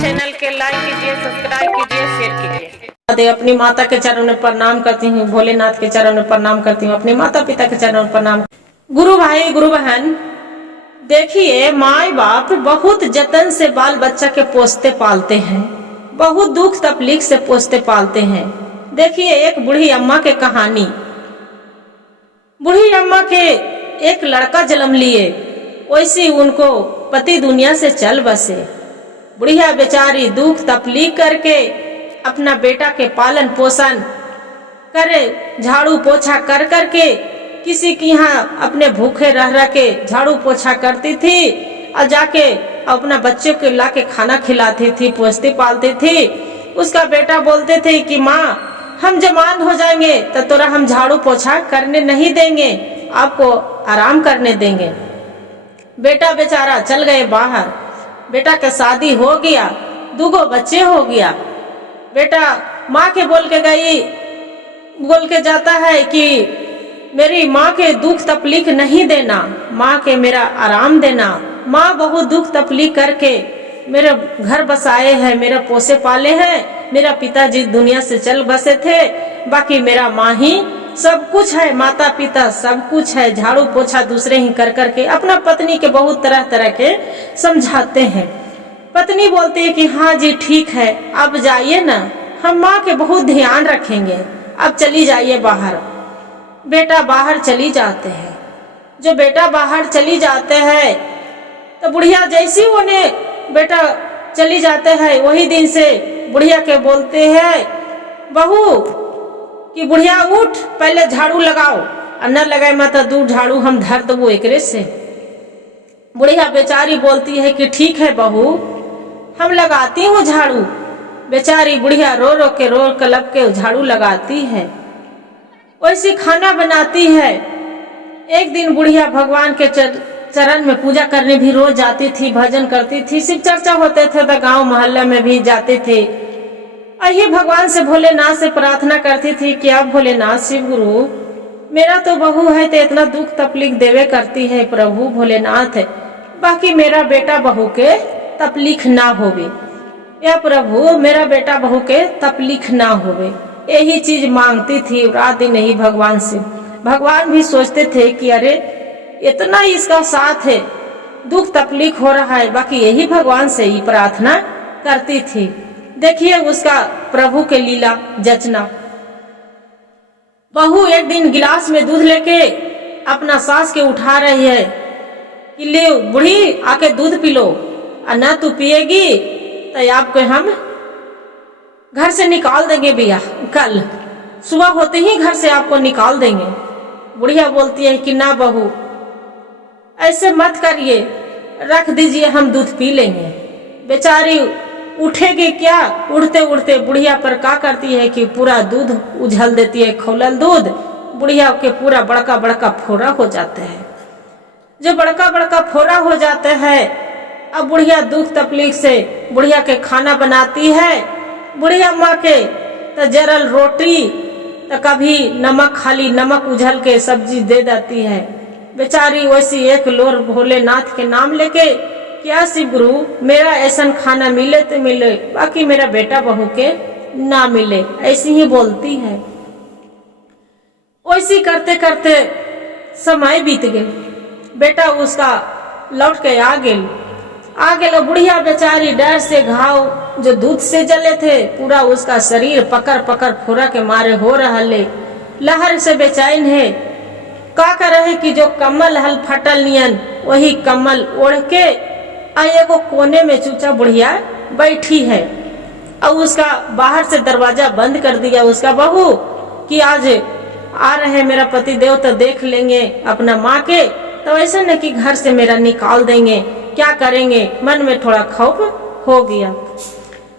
Channel के like कीजिए, subscribe कीजिए, शेयर कीजिए। अपनी माता के चरणों में प्रणाम करती हूँ, भोलेनाथ के चरणों में प्रणाम करती हूँ, अपने माता पिता के चरणों में प्रणाम। गुरु भाई गुरु बहन, देखिए माँ बाप बहुत जतन से बाल बच्चा के पोसते पालते हैं, बहुत दुख तकलीफ से पोसते पालते हैं। देखिए एक बूढ़ी अम्मा के कहानी। बूढ़ी अम्मा के एक लड़का जन्म लिए, वैसे उनको पति दुनिया से चल बसे। बुढ़िया बेचारी दुख तकलीफ करके अपना बेटा के पालन पोषण करे, झाड़ू पोछा कर करके किसी के यहाँ अपने भूखे रह के झाड़ू पोछा करती थी और जाके अपना बच्चे को ला के खाना खिलाती थी, पोसती पालती थी। उसका बेटा बोलते थे कि माँ हम जवान हो जाएंगे तो तोरा हम झाड़ू पोछा करने नहीं देंगे, आपको आराम करने देंगे। बेटा बेचारा चल गए बाहर, बेटा का शादी हो गया, 2 बच्चे हो गया। बेटा माँ के बोल के जाता है कि मेरी माँ के दुख तकलीफ नहीं देना, माँ के मेरा आराम देना। माँ बहुत दुख तकलीफ करके मेरे घर बसाए हैं, मेरा पोसे पाले हैं। मेरा पिताजी दुनिया से चल बसे थे, बाकी मेरा माँ ही सब कुछ है, माता पिता सब कुछ है। झाड़ू पोछा दूसरे ही कर करके अपना पत्नी के बहुत तरह तरह के समझाते हैं। पत्नी बोलती है कि हाँ जी ठीक है, अब जाइए ना, हम माँ के बहुत ध्यान रखेंगे, अब चली जाइए बाहर। बेटा बाहर चली जाते हैं। जो बेटा बाहर चली जाते हैं तो बुढ़िया जैसी उन्हें बेटा चली जाते हैं, वही दिन से बुढ़िया के बोलते हैं बहू कि बुढ़िया उठ, पहले झाड़ू लगाओ, और न लगाए माता 2 झाड़ू हम धर दबो एकरे से। बुढ़िया बेचारी बोलती है कि ठीक है बहू, हम लगाती हूँ झाड़ू। बेचारी बुढ़िया रो कलब के झाड़ू लगाती है, वैसी खाना बनाती है। एक दिन बुढ़िया भगवान के चरण में पूजा करने भी रोज जाती थी, भजन करती थी, शिव चर्चा होते थे तो गांव मोहल्ला में भी जाते थे। यही भगवान से भोलेनाथ से प्रार्थना करती थी कि अब भोलेनाथ शिव गुरु, मेरा तो बहू है तो इतना दुख तकलीफ देवे करती है प्रभु भोलेनाथ है, बाकी मेरा बेटा बहू के तकलीफ ना होवे, या प्रभु मेरा बेटा बहू के तकलीफ ना होवे। यही चीज मांगती थी रात दिन ही भगवान से। भगवान भी सोचते थे कि अरे इतना इसका साथ है, दुख तकलीफ हो रहा है, बाकी यही भगवान से ही प्रार्थना करती थी। देखिए उसका प्रभु के लीला जचना। बहू एक दिन गिलास में दूध लेके अपना सास के उठा रही है कि ले बूढ़ी आके दूध पी लो, और ना तू पिएगी तो आपको हम घर से निकाल देंगे भैया, कल सुबह होते ही घर से आपको निकाल देंगे। बुढ़िया बोलती है कि ना बहू ऐसे मत करिए, रख दीजिए, हम दूध पी लेंगे। बेचारी उठेगी क्या, उड़ते उड़ते बुढ़िया पर क्या करती है कि पूरा दूध उझल देती है, खौलल दूध। बुढ़िया के पूरा बड़का बड़का फोड़ा हो जाते हैं। जो बड़का बड़का फोड़ा हो जाते हैं, अब बुढ़िया दुख तकलीफ से बुढ़िया के खाना बनाती है। बुढ़िया माँ के तो जरल रोटी तो कभी नमक, खाली नमक उझल के सब्जी दे देती है। बेचारी वैसी एक लोर भोलेनाथ के नाम लेके, क्या शिव गुरु मेरा ऐसा खाना मिले तो मिले, बाकी मेरा बेटा बहू के ना मिले, ऐसी ही बोलती है। वैसी करते करते समय बीत गए। बेटा उसका लौट के आ गेल। बुढ़िया बेचारी डर से घाव जो दूध से जले थे, पूरा उसका शरीर पकड़ पकड़ फोड़ा के मारे हो रहा ले। लहर से बेचैन है, का करे कि जो कम्बल हल फटल नियन वही कम्बल ओढ़ के एगो कोने में चूचा बुढ़िया बैठी है। और उसका बाहर से दरवाजा बंद कर दिया उसका बहू कि आज आ रहे मेरा पति देव तो देख लेंगे अपना माँ के, तो ऐसा न कि घर से मेरा निकाल देंगे, क्या करेंगे। मन में थोड़ा खौफ हो गया।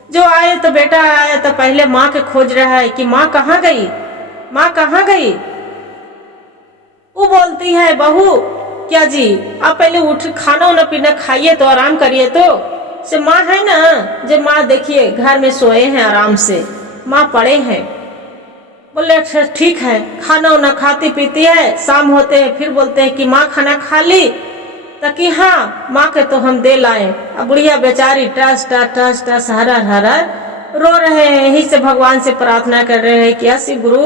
जो आए तो बेटा आया तो पहले माँ के खोज रहा है कि माँ कहाँ गई, माँ कहाँ गई। वो बोलती है बहू क्या जी आप पहले उठ खाना वाना पीना खाइए तो आराम करिए तो से माँ है ना, जब माँ देखिए घर में सोए हैं आराम से, माँ पड़े हैं। बोले अच्छा ठीक है, खाना वाना खाती पीती है, शाम होते हैं फिर बोलते हैं कि माँ खाना खा ली। ताकि हाँ माँ के तो हम दे लाए। अब बुढ़िया बेचारी टस टस टस टस हरर हरर रो रहे हैं। यही से भगवान से प्रार्थना कर रहे हैं कि ऐसी गुरु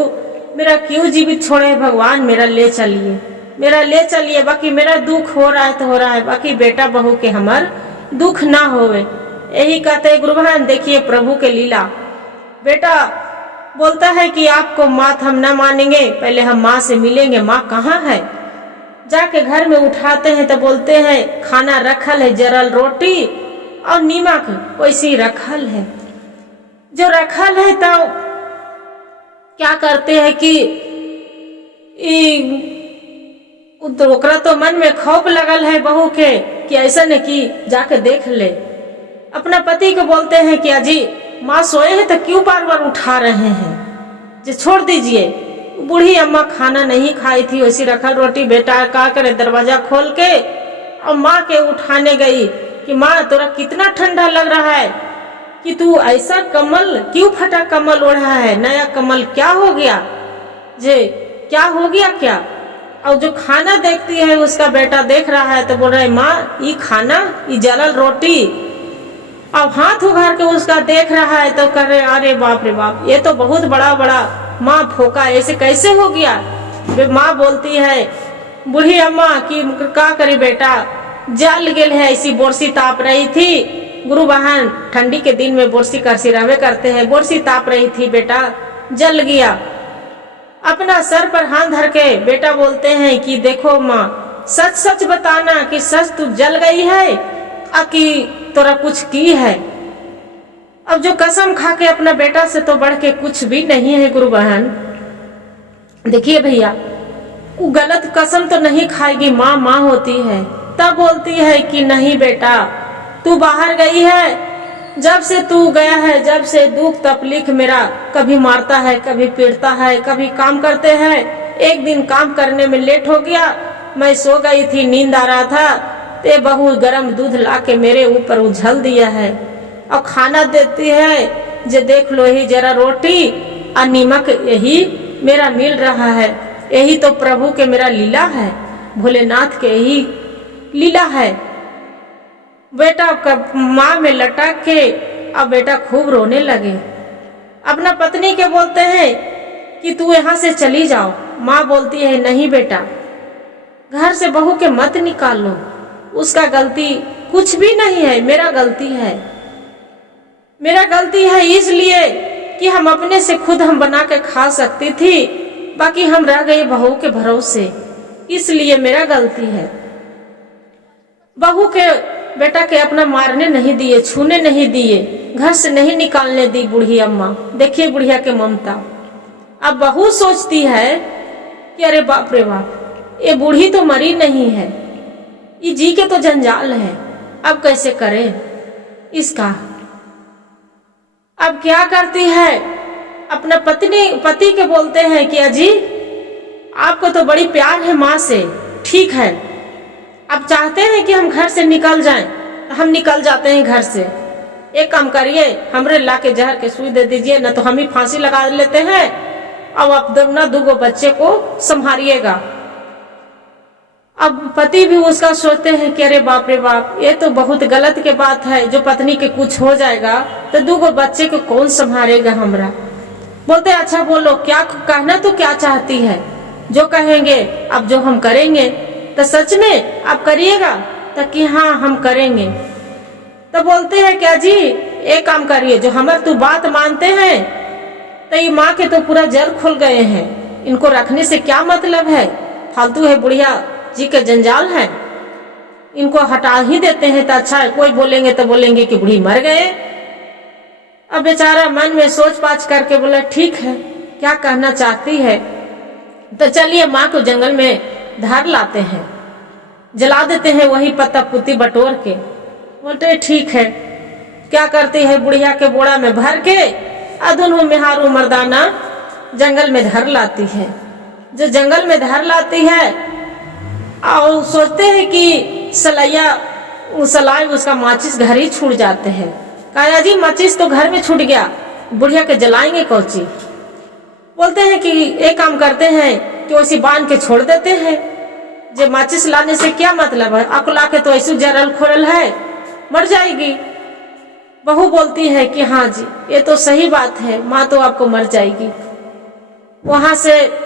मेरा क्यों जीवित छोड़े, भगवान मेरा ले चलिए, मेरा ले चलिए। बाकी मेरा दुख हो रहा है तो हो रहा है, बाकी बेटा बहू के हमार दुख ना होवे। यही कहते गुरु बहन देखिए प्रभु के लीला। बेटा बोलता है कि आपको मात हम न मानेंगे, पहले हम माँ से मिलेंगे। माँ कहाँ है? जाके घर में उठाते हैं तो बोलते हैं खाना रखल है, जरल रोटी और नीमक वैसी रखल है। जो रखल है तो क्या करते हैं कि ओकरा तो मन में खौफ लगल है बहू के कि ऐसा न कि जाके देख ले। अपना पति को बोलते हैं कि अजी माँ सोए हैं तो क्यों बार बार उठा रहे हैं, जो छोड़ दीजिए। बूढ़ी अम्मा खाना नहीं खाई थी, वैसी रखल रोटी। बेटा क्या करे, दरवाजा खोल के और माँ के उठाने गई कि माँ तोरा कितना ठंडा लग रहा है कि तू ऐसा कमल क्यों फटा कमल ओढ़ा है, नया कमल क्या हो गया, जे क्या हो गया क्या? और जो खाना देखती है उसका बेटा देख रहा है तो बोल रहा है माँ ये खाना, ये जलल रोटी। अब हाथ उघार के उसका देख रहा है तो कर रहे अरे बाप रे बाप, ये तो बहुत बड़ा बड़ा माँ फोका, ऐसे कैसे हो गया? माँ बोलती है बूढ़ी अम्मा कि क्या करे बेटा, जल गेल है, ऐसी बोरसी ताप रही थी। गुरु बहन ठंडी के दिन में बोरसी करसी रहवे करते हैं, बोरसी ताप रही थी बेटा, जल गया। अपना सर पर हाथ धर के बेटा बोलते हैं कि देखो माँ सच सच बताना कि सच तू जल गई है कि तोरा कुछ की है। अब जो कसम खा के अपना बेटा से तो बढ़ के कुछ भी नहीं है गुरु बहन। देखिए भैया वो गलत कसम तो नहीं खाएगी, माँ माँ होती है। तब बोलती है कि नहीं बेटा तू बाहर गई है, जब से तू गया है, जब से दुख तकलीफ मेरा कभी मारता है, कभी पीटता है, कभी काम करते हैं। एक दिन काम करने में लेट हो गया, मैं सो गई थी, नींद आ रहा था, ते बहू गरम दूध ला के मेरे ऊपर उछल दिया है और खाना देती है। जे देख लो ही जरा रोटी और नीमक यही मेरा मिल रहा है। यही तो प्रभु के मेरा लीला है, भोलेनाथ के यही लीला है। बेटा माँ में लटक के अब बेटा खूब रोने लगे। अपना पत्नी के बोलते हैं कि तू यहाँ से चली जाओ। माँ बोलती है नहीं बेटा, घर से बहू के मत निकालो, उसका गलती कुछ भी नहीं है, मेरा गलती है। मेरा गलती है इसलिए कि हम अपने से खुद हम बना के खा सकती थी, बाकी हम रह गए बहू के भरोसे, इसलिए मेरा गलती है। बहू के बेटा के अपना मारने नहीं दिए, छूने नहीं दिए, घर से नहीं निकालने दी बूढ़ी अम्मा। देखिए बुढ़िया के ममता। अब बहू सोचती है कि अरे बाप रे बाप, ये बूढ़ी तो मरी नहीं है, ये जी के तो जंजाल है, अब कैसे करें इसका। अब क्या करती है, अपना पति के बोलते हैं कि अजी आपको तो बड़ी प्यार है माँ से, ठीक है, अब चाहते हैं कि हम घर से निकल जाएं, हम निकल जाते हैं घर से। एक काम करिए, हमरे ला के जहर के सुई दे दीजिए, न तो हम ही फांसी लगा लेते हैं, अब आप दोनों दूगो बच्चे को संभालिएगा। अब पति भी उसका सोचते हैं कि अरे बाप रे बाप, ये तो बहुत गलत के बात है, जो पत्नी के कुछ हो जाएगा तो दूगो बच्चे को कौन संभालेगा हमरा। बोलते अच्छा बोलो, क्या कहना तो क्या चाहती है, जो कहेंगे अब जो हम करेंगे। तो सच में आप करिएगा? तो कि हाँ हम करेंगे। तो बोलते हैं क्या जी एक काम करिए, जो हमार तू बात मानते हैं, तो ये माँ के तो पूरा जल खुल गए हैं, इनको रखने से क्या मतलब है, फालतू है, बुढ़िया जी के जंजाल है, इनको हटा ही देते हैं तो अच्छा है। कोई बोलेंगे तो बोलेंगे कि बूढ़ी मर गए। अब बेचारा मन में सोच पाछ करके बोला ठीक है, क्या कहना चाहती है, तो चलिए माँ को जंगल में धर लाते हैं, जला देते हैं, वही पत्ता पुत्ती बटोर के। बोलते ठीक है। क्या करती है, बुढ़िया के बोड़ा में भर के अधुन मेहारू मर्दाना जंगल में धर लाती है। जो जंगल में धर लाती है और सोचते हैं कि सलाई उसका माचिस घर ही छूट जाते हैं। कहा जी माचिस तो घर में छूट गया, बुढ़िया के जलाएंगे कौची। बोलते हैं कि एक काम करते हैं कि उसी बांध के छोड़ देते हैं। जे माचिस लाने से क्या मतलब है, अकुला के तो ऐसे जरल खोरल है, मर जाएगी। बहू बोलती है कि हाँ जी ये तो सही बात है, माँ तो आपको मर जाएगी। वहां से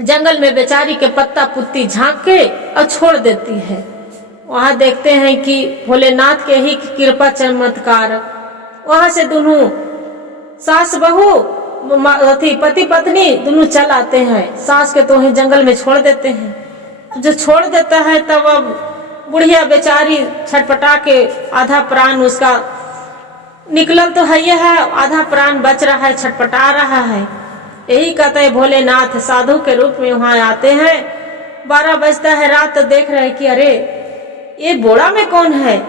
जंगल में बेचारी के पत्ता पुत्ती झांक के और छोड़ देती है। वहां देखते हैं कि भोलेनाथ के ही कृपा चमत्कार, वहां से दोनों सास बहू पति पत्नी दोनों चल आते हैं। सास के तो ही जंगल में छोड़ देते हैं। जो छोड़ देता है तब अब बुढ़िया बेचारी छटपटा के आधा प्राण उसका निकलल तो है, आधा प्राण बच रहा है, छटपटा रहा है। यही कहते हैं भोलेनाथ साधु के रूप में वहां आते हैं। 12 बजता है रात, तो देख रहे हैं कि अरे ये बोड़ा में कौन है,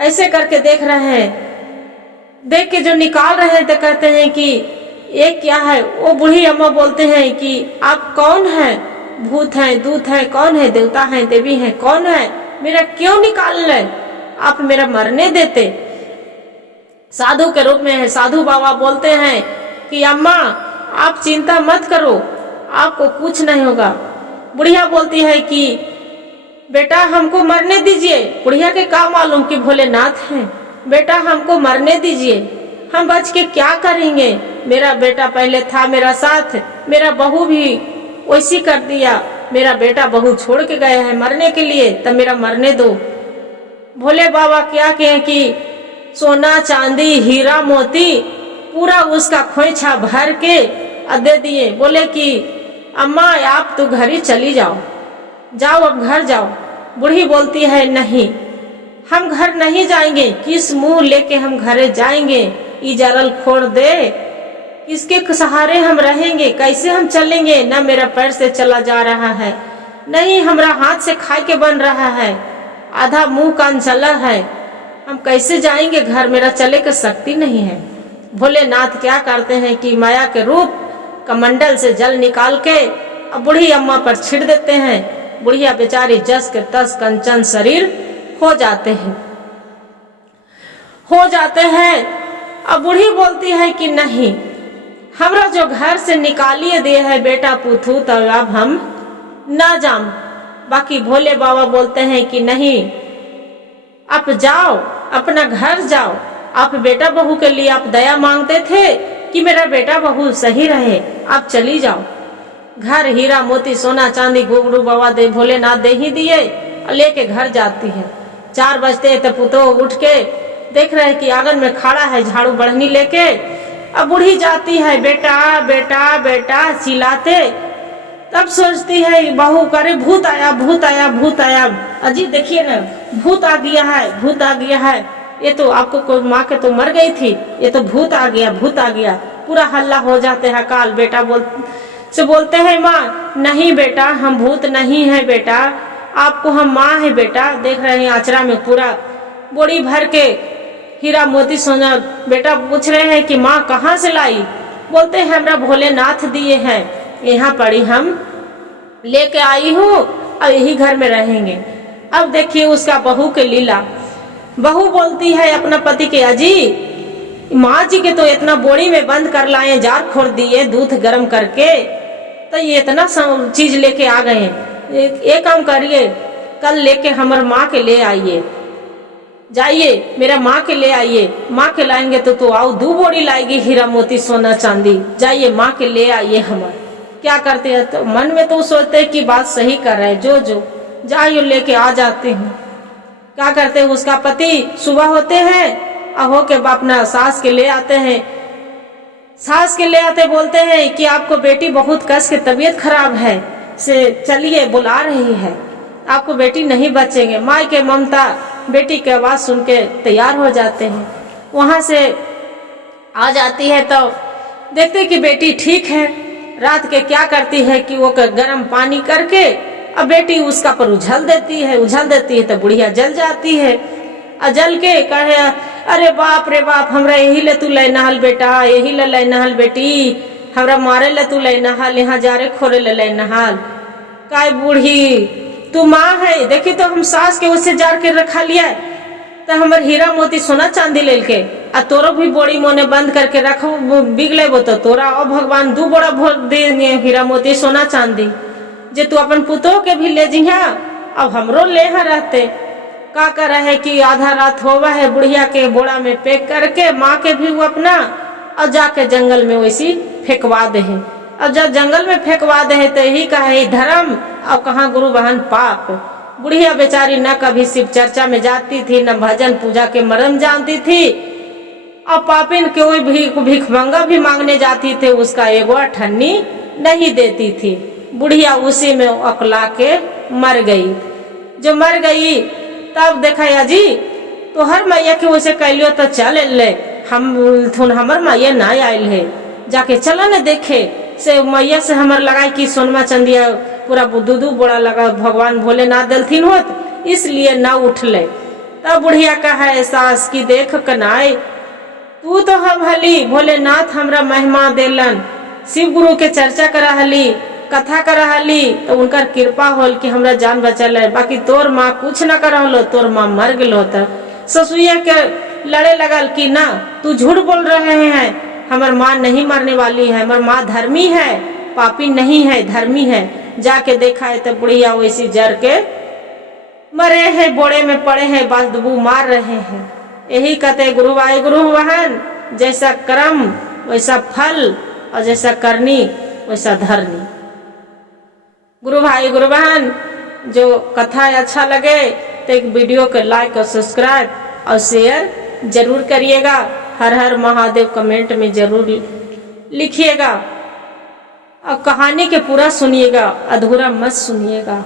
ऐसे करके देख रहे हैं। देख के जो निकाल रहे हैं तो कहते हैं कि ये क्या है। वो बूढ़ी अम्मा बोलते हैं कि आप कौन है, भूत हैं, दूत हैं, कौन है, देवता हैं, देवी हैं, कौन है, मेरा क्यों निकाल रहे, आप मेरा मरने देते। साधु के रूप में है। साधु बाबा बोलते हैं कि अम्मा आप चिंता मत करो, आपको कुछ नहीं होगा। बुढ़िया बोलती है कि बेटा हमको मरने दीजिए। बुढ़िया के क्या मालूम कि भोलेनाथ हैं। बेटा हमको मरने दीजिए, हम बच के क्या करेंगे, मेरा बेटा पहले था मेरा साथ, मेरा बहू भी वैसी कर दिया, मेरा बेटा बहू छोड़ के गया है मरने के लिए, तब मेरा मरने दो। भोले बाबा क्या कहें कि सोना चांदी हीरा मोती पूरा उसका खोइछा भर के दे दिए। बोले कि अम्मा आप तो घर ही चली जाओ, जाओ अब घर जाओ। बूढ़ी बोलती है नहीं हम घर नहीं जाएंगे, किस मुंह लेके हम घरे जाएंगे, ई जरल खोड़ दे, किसके सहारे हम रहेंगे, कैसे हम चलेंगे, ना मेरा पैर से चला जा रहा है, नहीं हमारा हाथ से खाए के बन रहा है, आधा मुंह कान चला है, हम कैसे जाएंगे घर, मेरा चले की शक्ति नहीं है। भोलेनाथ क्या करते हैं कि माया के रूप कमंडल से जल निकाल के अब बूढ़ी अम्मा पर छिड़ देते हैं। बुढ़िया बेचारी जस के तस कंचन शरीर हो जाते हैं। अब बूढ़ी बोलती है कि नहीं हमरा जो घर से निकालिए दिए है बेटा पुथू, तब अब हम ना जाम। बाकी भोले बाबा बोलते हैं कि नहीं आप जाओ, अपना घर जाओ। आप बेटा बहू के लिए आप दया मांगते थे कि मेरा बेटा बहू सही रहे, आप चली जाओ। घर हीरा मोती सोना चांदी गुरु बाबा दे भोलेनाथ दे ही दिए और लेके घर जाती है। 4 बजते तो पुतो उठ के देख रहे कि आंगन में खड़ा है झाड़ू बढ़नी लेके। अब बूढ़ी जाती है बेटा बेटा बेटा चिल्लाते, तब सोचती है बहू करे भूत आया भूत आया भूत आया। अजी देखिए ना भूत आ गया है, भूत आ गया है, ये तो आपको कोई माँ के तो मर गई थी, ये तो भूत आ गया भूत आ गया। पूरा हल्ला हो जाते हैं। काल बेटा बोलते हैं माँ नहीं बेटा हम भूत नहीं है बेटा, आपको हम माँ है बेटा। देख रहे हैं आचरा में पूरा बोरी भर के हीरा मोती सोना। बेटा पूछ रहे हैं कि माँ कहाँ से लाई, बोलते हैं हमरा भोलेनाथ दिए हैं, यहाँ पड़ी हम लेके आई हूँ और यही घर में रहेंगे। अब देखिए उसका बहू के लीला। बहू बोलती है अपना पति के अजी माँ जी के तो इतना बोरी में बंद कर लाए, जार खोल दिए दूध गर्म करके, तो ये इतना चीज लेके आ गए। एक काम करिए कल लेके हमारे माँ के ले आइए, जाइए मेरा माँ के ले आइए। माँ के लाएंगे तो आओ 2 बोरी लाएगी हीरा मोती सोना चांदी, जाइए माँ के ले आइए। हमारे क्या करते हैं तो मन में तो सोचते हैं कि बात सही कर रहे हैं, जो जाइए लेके आ जाते हैं। क्या करते हैं उसका पति सुबह होते हैं और होके अपना सास के ले आते हैं। सास के ले आते बोलते हैं कि आपको बेटी बहुत कस के तबीयत खराब है, से चलिए बुला रही है, आपको बेटी नहीं बचेंगे। माँ के ममता बेटी की आवाज सुन के तैयार हो जाते हैं। वहां से आ जाती है तो देखते कि बेटी ठीक है। रात के क्या करती है कि वो गर्म पानी करके अब बेटी उसका पर उछल देती है तो बुढ़िया जल जाती है। और जल के कहे अरे बाप रे बाप हमरा यही ले तू ले नहल बेटा, यही ले नहल बेटी, हमरा मारे ले तू ले नहल, यहाँ जारे खोरे ले नहल। काय बूढ़ी तू माँ है, देखी तो हम सास के उससे जार के रखा लिया तो हमर हीरा मोती सोना चांदी ले के आ तोरो भी बोरी मोने बंद करके रखो बिगले वो तो तोरा और भगवान 2 बोरा भर देंगे हीरा मोती सोना चांदी। जे तू अपन पुतोह के भी ले जिहा, अब हमरो ले रहते। का करे है कि आधा रात होवा है, बुढ़िया के बोड़ा में पैक करके माँ के भी वो अपना और जाके जंगल में वैसी फेंकवा दे है। अब जब जंगल में फेंकवा दे है तो यही कहे धर्म और कहाँ गुरु बहन पाप। बुढ़िया बेचारी न कभी शिव चर्चा में जाती थी, न भजन पूजा के मर्म जानती थी, और पापिन के कोई भिखमंगा भी मांगने जाती थे, उसका एगो अठन्नी नहीं देती थी। बुढ़िया उसी में अकला के मर गई। जो मर गई तब देखा या जी तो हर मैया के वैसे कैलियो तो चल ले, हमर मैया ना आयल है, जाके चला न देखे से मैया से हमर लगाई कि सोनमा चंदिया पूरा दूधू बोड़ा लगा भगवान भोलेनाथ दलथिन होत, इसलिए ना उठले। तब बुढ़िया कहा सास की देख कनाई, तू तो हम हली भोलेनाथ हमरा महिमा देलन, शिव गुरु के चर्चा करा हली, कथा करा हली, तो उनकर कृपा होल कि हमरा जान बचल है। बाकी तोर माँ कुछ न करलो, तोर माँ मर गलो। तो ससुया के लड़े लगल कि ना तू झूठ बोल रहे हैं, हमर माँ नहीं मरने वाली है, हमर माँ धर्मी है, पापी नहीं है, धर्मी है। जाके देखा है तो बुढ़िया वैसी जर के मरे है, बोड़े में पड़े हैं, बदबू मार रहे हैं। यही कहते गुरु भाई गुरु बहन, जैसा कर्म वैसा फल, और जैसा करनी वैसा धरनी। गुरु भाई गुरु बहन, जो कथा अच्छा लगे तो एक वीडियो को लाइक और सब्सक्राइब और शेयर जरूर करिएगा। हर हर महादेव कमेंट में जरूर लिखिएगा, और कहानी के पूरा सुनिएगा, अधूरा मत सुनिएगा।